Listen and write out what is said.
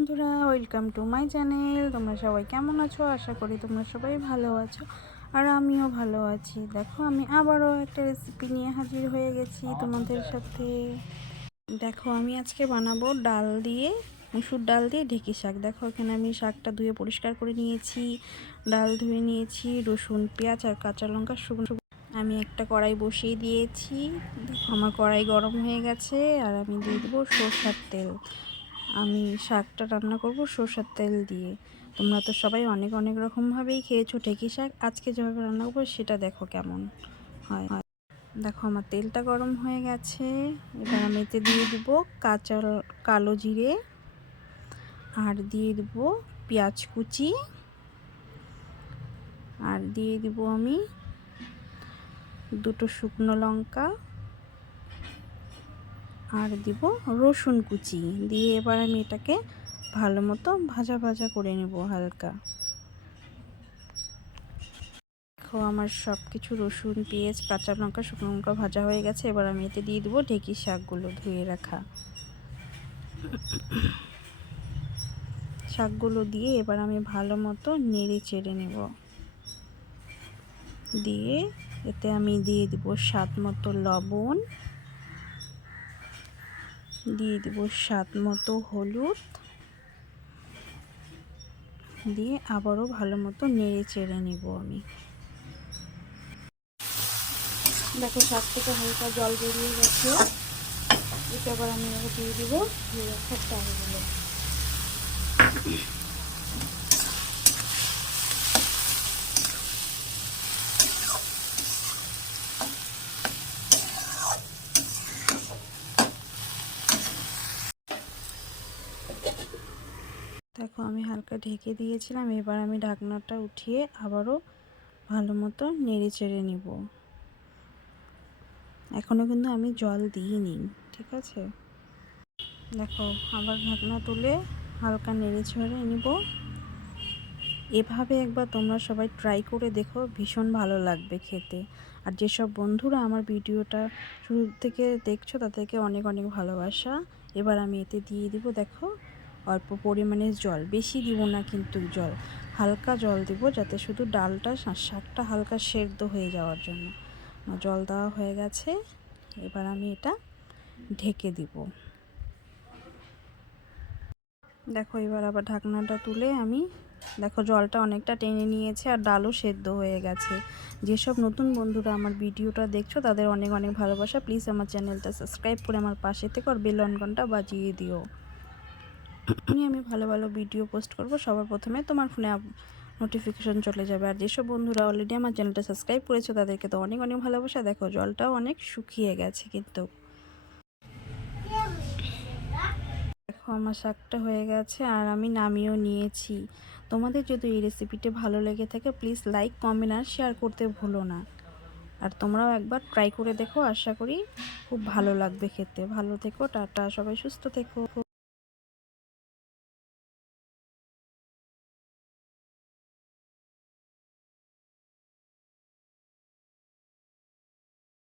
বন্ধুরা welcome to my channel তোমরা সবাই কেমন আছো? আশা করি তোমরা সবাই ভালো আছো আর আমিও ভালো আছি। দেখো আমি আবারও একটা রেসিপি নিয়ে হাজির হয়ে গেছি তোমাদের সাথে। দেখো আমি আজকে বানাবো ডাল দিয়ে মুসুর ডাল দিয়ে ঢেকি শাক। দেখো এখানে আমি শাকটা ধুয়ে পরিষ্কার করে নিয়েছি। ডাল ধুয়ে নিয়েছি রসুন পেঁয়াজ আর কাঁচা লঙ্কা শুকনো। আমি একটা কড়াই বসিয়ে দিয়েছি। দেখো আমার কড়াই গরম হয়ে গেছে আর আমি দিয়ে দেবো সরষার তেল। আমি শাকটা রান্না করব, সরষের তেল দিয়ে। তোমরা তো সবাই অনেক অনেক রকমভাবেই খেয়েছো ঠেকি শাক। আজকে যেভাবে রান্না করব, সেটা দেখো কেমন হয়। দেখো, আমার তেলটা গরম হয়ে গেছে। এবার আমি এতে দিয়ে দিব কাঁচা কালো জিরে আর দিয়ে দিব পেঁয়াজ কুচি। আর দিয়ে দিব আমি দুটো শুকনো লঙ্কা। আর দিব রসুন কুচি। দিয়ে এবার আমি এটাকে ভালো মতো ভাজা ভাজা করে নেব হালকা। দেখো, আমার সব কিছু রসুন, পেঁয়াজ, কাঁচা লঙ্কা, শুকনো লঙ্কা ভাজা হয়ে গেছে। এবার আমি এতে দিয়ে দেবো ঢেঁকি শাকগুলো ধুয়ে রাখা। শাকগুলো দিয়ে এবার আমি ভালো মতো নেড়ে চেড়ে নেব। দিয়ে এতে আমি দিয়ে দিব স্বাদ মতো লবণ। দিয়ে দেব স্বাদ মতো হলুদ। দিয়ে আবারও ভালো মতো নেড়ে চেড়ে নেব আমি। দেখো সব থেকে হালকা জল বেরিয়ে গেছে। এটা আবার আমি দিয়ে দেবো, দিয়ে রাখা চালগুলো দেখো আমি হালকা ঢেকে দিয়েছিলাম, এবার আমি ঢাকনাটা উঠিয়ে আবারও ভালো মতো নেড়ে চেড়ে নিব। এখনও কিন্তু আমি জল দিইনি, ঠিক আছে? দেখো আবার ঢাকনা তুলে হালকা নেড়ে ছেড়ে নিব। এভাবে একবার তোমরা সবাই ট্রাই করে দেখো, ভীষণ ভালো লাগবে খেতে। আর যেসব বন্ধুরা আমার ভিডিওটা শুরু থেকে দেখছ, তাদেরকে অনেক অনেক ভালোবাসা। এবার আমি এতে দিয়ে দিব, দেখো। অল্প পরিমাণে জল, বেশি দিব না কিন্তু জল, হালকা জল দিব যাতে শুধু ডালটা শাকটা হালকা সেদ্ধ হয়ে যাওয়ার জন্য। জল দেওয়া হয়ে গেছে, এবার আমি এটা ঢেকে দিব। দেখো, এবার আবার ঢাকনাটা তুলে আমি, দেখো, জলটা অনেকটা টেনে নিয়েছে আর ডালও সেদ্ধ হয়ে গেছে। যেসব নতুন বন্ধুরা আমার ভিডিওটা দেখছ, তাদের অনেক অনেক ভালোবাসা। প্লিজ আমার চ্যানেলটা সাবস্ক্রাইব করে আমার পাশে থেকে আর বেল অনকনটা বাজিয়ে দিও। আমি আমি ভালো ভালো ভিডিও পোস্ট করব। সবার প্রথমে তোমার ফোনে নোটিফিকেশন চলে যাবে। আর যেসব বন্ধুরা অলরেডি আমার চ্যানেলটা সাবস্ক্রাইব করেছ, তাদেরকে তো অনেক অনেক ভালোবাসা। দেখো, জলটাও অনেক শুকিয়ে গেছে কিন্তু। দেখো, আমার শাকটা হয়ে গেছে আর আমি নামিয়েও নিয়েছি। তোমাদের যদি এই রেসিপিটা ভালো লেগে থাকে প্লিজ লাইক কমেন্ট আর শেয়ার করতে ভুলো না। আর তোমরাও একবার ট্রাই করে দেখো। আশা করি খুব ভালো লাগবে খেতে। ভালো থেকো, টাটা, সবাই সুস্থ থেকো।